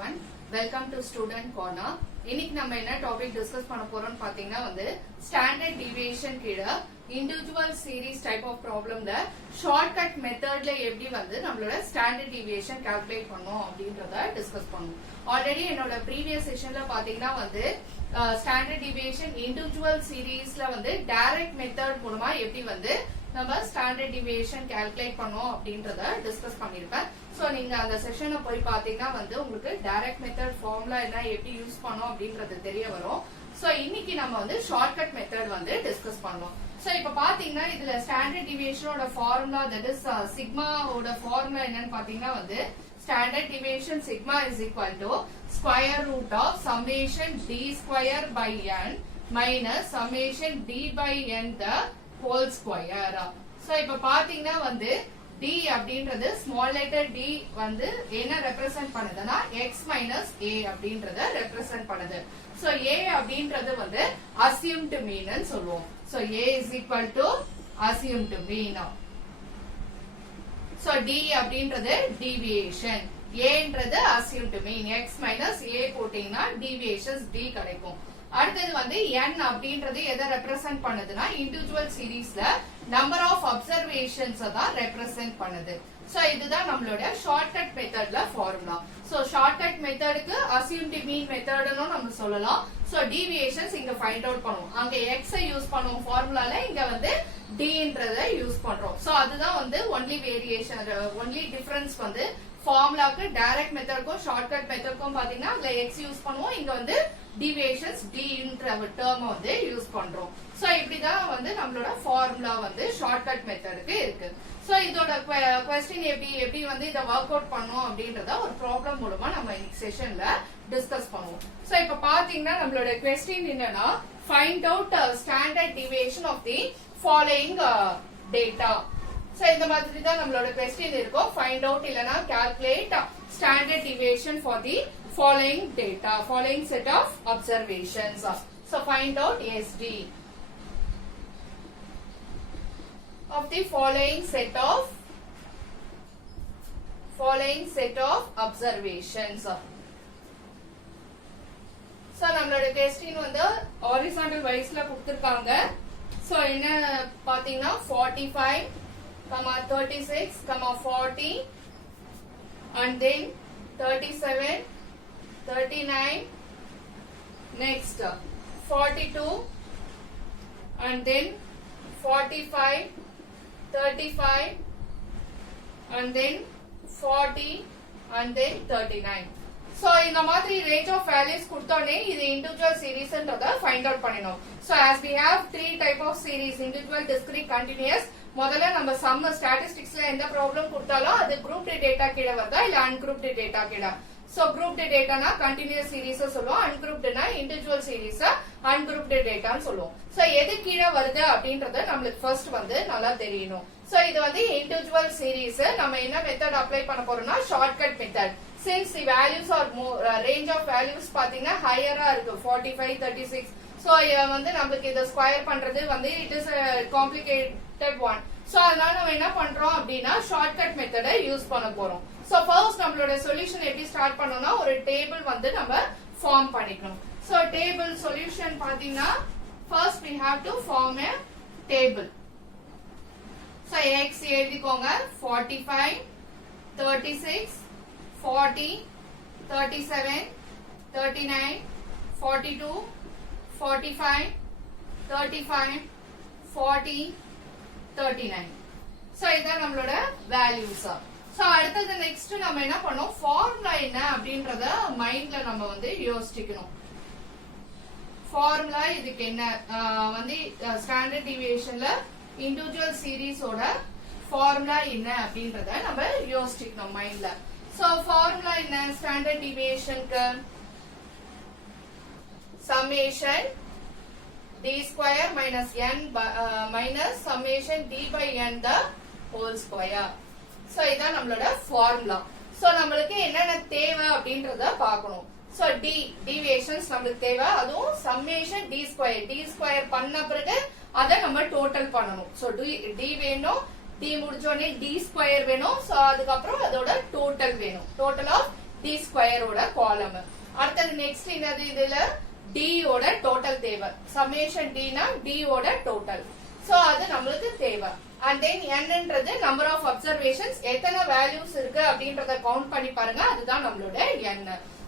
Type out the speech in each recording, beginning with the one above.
everyone. Welcome to Student Corner. இன்னைக்கு நம்ம என்ன டாபிக் டிஸ்கஸ் பண்ண போறோம்னு பாத்தீங்கன்னா ஸ்டாண்டர்ட் டிவியேஷன் கீழ இண்டிவிஜுவல் சீரிஸ் டைப் ஆஃப் ப்ராப்ளம்ல ஷார்ட்கட் மெத்தட்ல எப்படி நம்மளோட ஸ்டாண்டர்ட் டிவியேஷன் கால்குலேட் பண்ணோம் அப்படின்றத டிஸ்கஸ் பண்ணுவோம். ஆல்ரெடி என்னோட ப்ரீவியஸ் செஷன்ல பாத்தீங்கன்னா ஸ்டாண்டர்ட் டிவியேஷன் இண்டிவிஜுவல் சீரிஸ்ல டைரக்ட் மெத்தட் மூலமா எப்படி நம்ம ஸ்டாண்டர்ட் டிவியேஷன் கால்குலேட் பண்ணோம் அப்படின்றத டிஸ்கஸ் பண்ணிருப்பேன். சோ நீங்க அந்த செஷனை போய் பாத்தீங்கன்னா உங்களுக்கு டைரக்ட் மெத்தட் ஃபார்முலா என்ன எப்படி யூஸ் பண்ணோம் அப்படின்றது தெரிய வரும். சோ இன்னைக்கு நம்ம ஷார்ட்கட் மெத்தட் டிஸ்கஸ் பண்ணோம். சோ இப்ப பாத்தீங்கன்னா இதுல ஸ்டாண்டர்ட் டிவியேஷனோட ஃபார்முலா தட் இஸ் சிக்மாவோட ஃபார்முலா என்னன்னு பாத்தீங்கன்னா standard deviation sigma is equal to square root of summation d square by n minus summation d by n the whole square. So இப்ப பாத்தீங்கன்னா d அப்படின்றது ஸ்மால் லெட்டர் d என்ன represent பண்ணுதுன்னா x minus a அப்படின்றத represent பண்ணுது. So a அப்படின்றது assumed mean ன்னு சொல்லுவோம். So a is equal to assumed mean. So d அப்படின்றது deviation, a ன்றது assumed mean, x minus a போட்டீங்கன்னா deviations d கிடைக்கும். அடுத்தது n அப்படின்றது எதை ரெப்ரசன்ட் பண்ணுதுன்னா இண்டிவிஜுவல் சீரிஸ்ல நம்பர் ஆஃப் அப்சர்வேஷன்ஸ் தான் ரெப்ரசன்ட் பண்ணுது. சோ இதுதான் நம்மளோட ஷார்ட்கட் மெத்தட்ல ஃபார்முலா. சோ ஷார்ட்கட் மெத்தடுக்கு அசியூம்ட் மீன் மெத்தட்னு நம்ம சொல்லலாம். சோ டீவியேஷன்ஸ் இங்க ஃபைண்ட் அவுட் பண்ணுவோம். அங்க x ஐ யூஸ் பண்ணுவோம் ஃபார்முலால, இங்க d ன்றதை யூஸ் பண்றோம். சோ அதுதான் ஒன்லி வேரியேஷன், ஒன்லி டிஃபரன்ஸ் ஃபார்முலாக்கு டைரக்ட் மெத்தடுக்கும் ஷார்ட்கட் மெத்தடுக்கும் பாத்தீங்கன்னா அதுல x யூஸ் பண்ணுவோம், இங்க டிவியேஷன்ஸ் d ன்ற டேர்ம் யூஸ் பண்றோம். சோ இப்படிதான் நம்மளோட ஃபார்முலா ஷார்ட்கட் மெத்தடுக்கு இருக்கு. சோ இதோட क्वेश्चन எப்படி இத வொர்க் அவுட் பண்ணோம் அப்படின்றத ஒரு ப்ராப்ளம் மூலமா நம்ம இன்னைக்கு செஷன்ல டிஸ்கஸ் பண்ணுவோம். சோ இப்ப பாத்தீங்கன்னா நம்மளோட क्वेश्चन என்னன்னா find out standard deviation of the following data. So இந்த மாதிரி தான் நம்மளோட क्वेश्चन இருக்கும். ஃபைண்ட் அவுட் இல்லனா calculate standard deviation for the following data, following set of observations. So find out SD of the following set of observations. So நம்மளோட question horizontal wise ல கொடுத்திருக்காங்க. So என்ன பாத்தீங்கன்னா 45, 36, 40 and then 37, 39, next 42 and then 45, 35 and then 40 and then 39. So இந்த மாதிரி range of values கொடுத்தோனே இது individual series ன்றத find out பண்ணனும். So as we have three type of series, individual, discrete, continuous. முதல்ல நம்ம sum statisticsல எந்த ப்ராப்ளம் கொடுத்தாலும் அது grouped data கீழ வருதா இல்ல ungrouped data கீழ. So grouped data na continuous series சொல்லுவோம், ungrouped na individual series ungrouped data ன்னு சொல்லுவோம். So எது கீழ வருது அப்படின்றது நமக்கு first நல்லா தெரியணும். So இது individual series, நம்ம என்ன மெத்தட் அப்ளை பண்ண போறோம்னா shortcut method. Since the values are more, range of values பாத்தீங்கன்னா ஹையரா இருக்கு 45, 36. So நமக்கு இத ஸ்கொயர் பண்றது it is a complicated one. So அதனால நம்ம என்ன பண்றோம் அப்படின்னா ஷார்ட்கட் மெத்தடை யூஸ் பண்ண போறோம். So first நம்மளோட சொல்யூஷன் எப்படி ஸ்டார்ட் பண்ணனும்னா ஒரு டேபிள் நம்ம ஃபார்ம் பண்ணிக்கணும். So table solution பாத்தீங்கன்னா first we have to form a table. So x எழுதிக்கோங்க 45, 36, 40, 37, 39, 42, 45, 35, 40, 39. So இதான் நம்மளோட values. So அடுத்தது next நம்ம என்ன பண்ணோம், ஃபார்முலா என்ன அப்படின்றத மைண்ட்ல நம்ம யோசிக்கணும். ஃபார்முலா இதுக்கு என்ன ஸ்டாண்டர்ட் டிவியேஷன்ல இண்டிவிஜுவல் சீரிஸோட ஃபார்முலா என்ன அப்படின்றத நம்ம யோசிக்கணும் மைண்ட்ல. சோ ஃபார்முலா என்ன ஸ்டாண்டர்ட் டிவியேஷனுக்கு summation d square minus n minus summation d by n the whole square. So இதான் நம்மளோட ஃபார்முலா. சோ நமக்கு என்னென்ன தேவை அப்படின்றத பார்க்கணும். சோ deviations நமக்கு தேவை, அதுவும் summation d square பண்ண பிறகு அத நம்ம டோட்டல் பண்ணனும். சோ d வேணும், d முடிஞ்சோனே d square வேணும். சோ அதுக்கு அப்புறம் அதோட டோட்டல் வேணும். டோட்டல் ஆஃப் d ஸ்கொயர் ஓட காலம். அடுத்தது நெக்ஸ்ட் என்னது இதுல d ஓட டோட்டல் தேவை. சம்மேஷன் d னா d ஓட டோட்டல். சோ அது நம்மளுக்கு தேவை. and then n ன்றது number of observations, எத்தனை values இருக்கு அப்படின்றத கவுண்ட் பண்ணி பாருங்க, அதுதான் நம்மளோட n.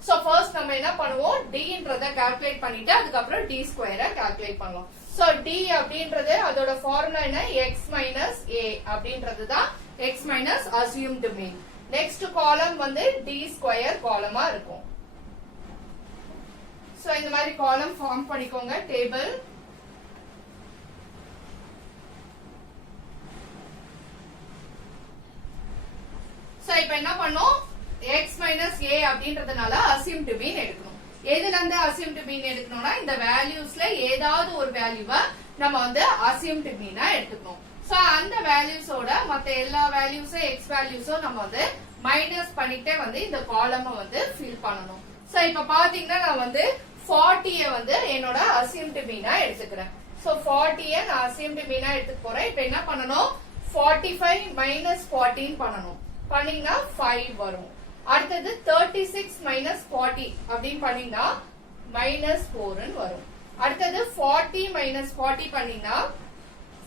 சோ ஃபர்ஸ்ட் நம்ம என்ன பண்ணுவோம், d ன்றத கால்குலேட் பண்ணிட்டு அதுக்கப்புறம் d ஸ்கொயரை கால்குலேட் பண்ணுவோம். சோ d அப்படின்றது அதோட ஃபார்முலா என்ன, x minus a அப்படின்றது தான் x minus assumed mean. Next காலம் வந்து d ஸ்கொயர் காலமா இருக்கும். சோ இந்த மாதிரி காலம் ஃபார்ம் பண்ணிக்கோங்க டேபிள். சோ இப்போ என்ன பண்ணோம், x minus a அப்படின்றதுனால assumed mean எடுக்கணும். எதுல இருந்து assumed mean எடுக்கணும்னா இந்த வேல்யூஸ்ல ஏதாவது ஒரு வேல்யூவை நம்ம வந்து assumed mean எடுத்துக்கணும். சோ அந்த வேல்யூஸோட மத்த எல்லா வேல்யூஸும் x வேல்யூஸும் நம்ம வந்து மைனஸ் பண்ணிட்டே வந்து இந்த காலமை வந்து ஃபில் பண்ணணும். சோ இப்போ பாத்தீங்கன்னா நான் வந்து 40 வந்து என்னோட assumed mean எடுத்துக்கிறேன். சோ 40 நான் assumed mean எடுத்துக்க போறேன். இப்போ என்ன பண்ணணும், 45 minus 14 பண்ணணும். பண்ணீங்கன்னா 5 வரும். அடுத்தது 36 minus 40 அப்படின்னு பண்ணீங்கன்னா -4 ன்னு வரும். அடுத்தது 40 minus 40 பண்ணீங்கன்னா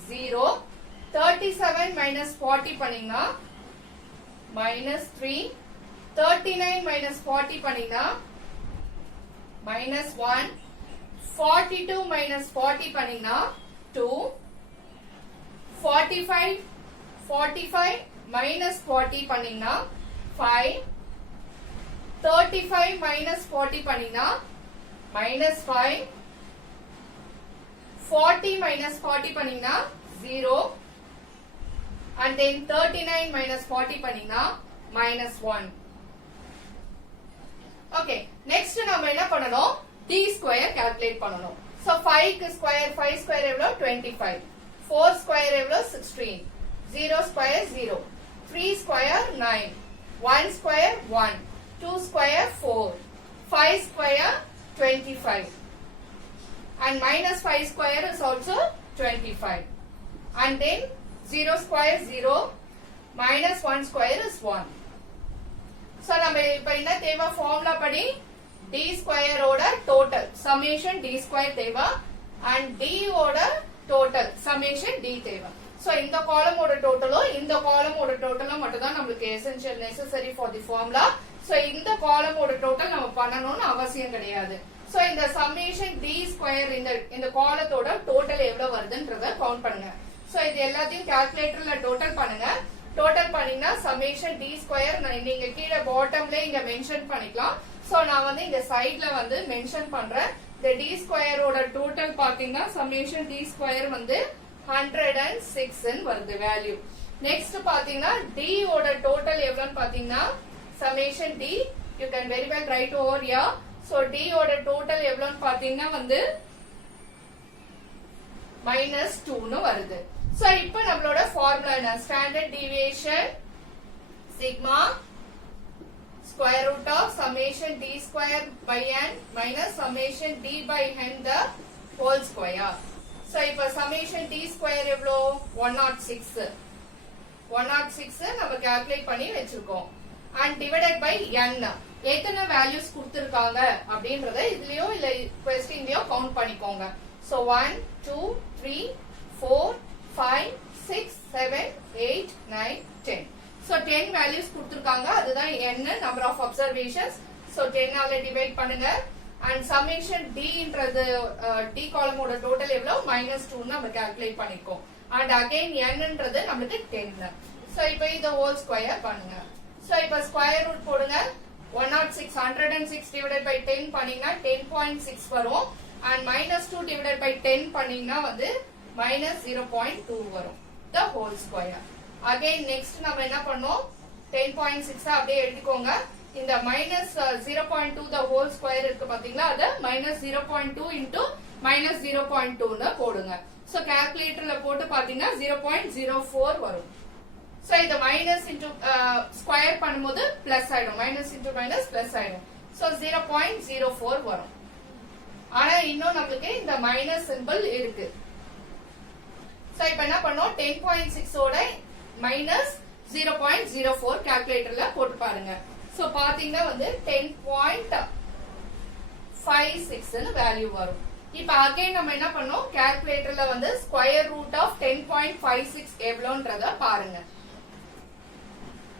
0. 37 minus 40 பண்ணீங்கன்னா -3. 39 minus 40 பண்ணீங்கன்னா -1. 42 minus 40 பண்ணீங்கன்னா 2. 45 minus 40 பண்ணீங்கன்னா 5. 35 minus 40 பண்ணீங்கன்னா -5. 40 minus 40 பண்ணீங்கன்னா 0. and then 39 minus 40 பண்ணீங்கன்னா -1. okay, next நாம என்ன பண்ணணும், d ஸ்கொயர் கால்குலேட் பண்ணணும். so 5 க்கு ஸ்கொயர், 5 ஸ்கொயர் எவ்வளவு 25. 4 ஸ்கொயர் எவ்வளவு 16. 0 square 0. 3 square 9. 1 square 1. 2 square 4. 5 square 25. And minus 5 square is also 25. And then 0 square 0. Minus 1 square is 1. So நம்ம இப்ப என்ன தேவை, ஃபார்முலா படி d ஸ்கொயர் ஓட டோட்டல் சம்மேஷன் d ஸ்கொயர் தேவை and d ஓட டோட்டல் சம்மேஷன் d தேவை. சோ இந்த காலமோட டோட்டலும் இந்த காலமோட டோட்டலும் மட்டும் தான் நமக்கு essential necessary for the formula. So இந்த காலமோட டோட்டல் நம்ம பண்ணணும்னு அவசியம் கிடையாது. சோ இந்த சம்மேஷன் d ஸ்கொயர் இந்த காலத்தோட டோட்டல் எவ்வளவு வருதுன்றத கவுண்ட் பண்ணுங்க. சோ இது எல்லாத்தையும் கால்குலேட்டர்ல டோட்டல் பண்ணுங்க. டோட்டல் பண்ணீங்கன்னா சம்மேஷன் d ஸ்கொயர் நீங்க கீழே பாட்டம்ல இங்க மென்ஷன் பண்ணிக்கலாம். சோ நான் வந்து இங்க சைடுல வந்து மென்ஷன் பண்றேன். இந்த d ஸ்கொயரோட டோட்டல் பாத்தீங்கன்னா சம்மேஷன் d ஸ்கொயர் வந்து 106 ன்னு வருது வேல்யூ. நெக்ஸ்ட் பாத்தீங்கன்னா d ஓட டோட்டல் எவ்வளவுன்னு பாத்தீங்கன்னா summation d you can very well write over here. so d ஓட டோட்டல் எவ்வளவுன்னு பாத்தீங்கன்னா வந்து -2 ன்னு வருது. சோ இப்போ நம்மளோட ஃபார்முலா என்ன, standard deviation sigma square root of summation d square by n minus summation d by n the whole square. So இப்போ summation d square எவ்வளோ 106. 106 நம்ம கால்குலேட் பண்ணி வச்சிருக்கோம். and divided by n எத்தனை வேல்யூஸ் கொடுத்திருக்காங்க அப்படின்றத இதுலயோ இல்ல क्वेश्चनலயோ கவுண்ட் பண்ணிக்கோங்க. so 1 2 3 4 5 6 7 8 9 10. so 10 values கொடுத்திருக்காங்க, அதுதான் n number of observations. so 10 ஆல டிவைட் பண்ணுங்க. and summation d ன்றது d காலமோட டோட்டல் எவ்வளவு -2 ன்னு நம்ம கால்குலேட் பண்ணிருக்கோம். and again n ன்றது நமக்கு 10. so இப்போ இத ஹோல் ஸ்கொயர் பண்ணுங்க. so இப்போ ஸ்கொயர் ரூட் போடுங்க. 106 divided by 10 பண்ணீங்கன்னா 10.6 வரும். and -2 divided by 10 பண்ணீங்கன்னா வந்து -0.2 வரும். the whole square. again next நம்ம என்ன பண்ணோம், 10.6 அப்படியே எழுதிக்கோங்க. இந்த -0.2 the whole square இருக்கு பாத்தீங்களா, அத -0.2 into -0.2 ன்னு போடுங்க. சோ கால்குலேட்டர்ல போட்டு பாத்தீங்கன்னா 0.04 வரும். சோ இத மைனஸ் இன்டு ஸ்கொயர் பண்ணும்போது பிளஸ் ஆயிடும். மைனஸ் இன்டு மைனஸ் பிளஸ் ஆயிடும். சோ 0.04 வரும். ஆனா இன்னும் நமக்கு இந்த மைனஸ் சிம்பிள் இருக்கு. சோ இப்போ என்ன பண்ணோம், 10.6 ஓட -0.04 கால்குலேட்டர்ல போட்டு பாருங்க. சோ பாத்தீங்கன்னா வந்து 10.56 வேல்யூ வரும். இப்ப அகைன் நம்ம என்ன பண்ணோம், கால்குலேட்டர்ல வந்து ஸ்கொயர் ரூட் ஆஃப் 10.56 எவ்வளோன்றத பாருங்க.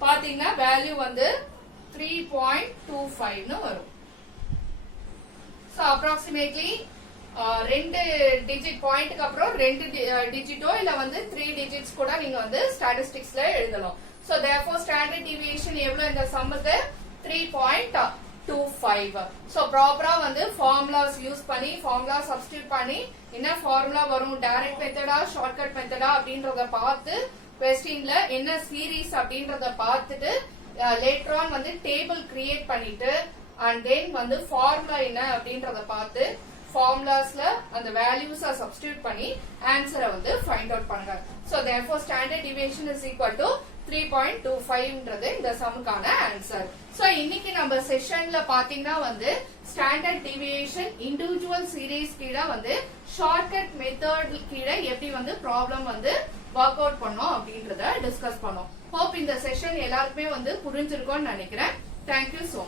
பாத்தீங்கன்னா வேல்யூ வந்து 3.25 வரும். சோ அப்ராக்சிமேட்லி 2 டிஜிட் பாயிண்ட்க்கு அப்புறம் 2 டிஜிட்டோ இல்ல வந்து 3 டிஜிட்ஸ் கூட நீங்க வந்து ஸ்டாட்டிஸ்டிக்ஸ்ல எழுதலாம். சோ therefore ஸ்டாண்டர்ட் டிவியேஷன் எவ்வளவு இந்த சம்முக்கு 3.25. சோ ப்ராப்பரா வந்து ஃபார்முலாஸ் யூஸ் பண்ணி ஃபார்முலா சப்ஸ்டிட்யூட் பண்ணி என்ன ஃபார்முலா வரும், டைரக்ட் மெத்தடா ஷார்ட்கட் மெத்தடா அப்படின்றத பார்த்து क्वेश्चनல என்ன சீரிஸ் அப்படின்றத பார்த்துட்டு லேட்டர் ஆன் வந்து டேபிள் கிரியேட் பண்ணிட்டு அண்ட் தென் வந்து ஃபார்முலா என்ன அப்படின்றத பார்த்து ஃபார்முலாஸ்ல அந்த வேல்யூஸை சப்ஸ்டிட்யூட் பண்ணி ஆன்சரை வந்து ஃபைண்ட் அவுட் பண்ணுங்க. So therefore standard deviation is equal to 3.25ன்றது இந்த சம்முக்கான ஆன்சர். சோ இன்னைக்கு நம்ம செஷன்ல பாத்தீங்கன்னா வந்து ஸ்டாண்டர்ட் டிவியேஷன் இண்டிவிஜுவல் சீரிஸ் கீழ வந்து ஷார்ட்கட் மெத்தட் கீழ எப்படி வந்து ப்ராப்ளம் வந்து ஒர்க் அவுட் பண்ணோம் அப்படின்றத டிஸ்கஸ் பண்ணோம். ஹோப் இந்த செஷன் எல்லாருக்குமே வந்து புரிஞ்சிருக்கும்னு நினைக்கிறேன். Thank you so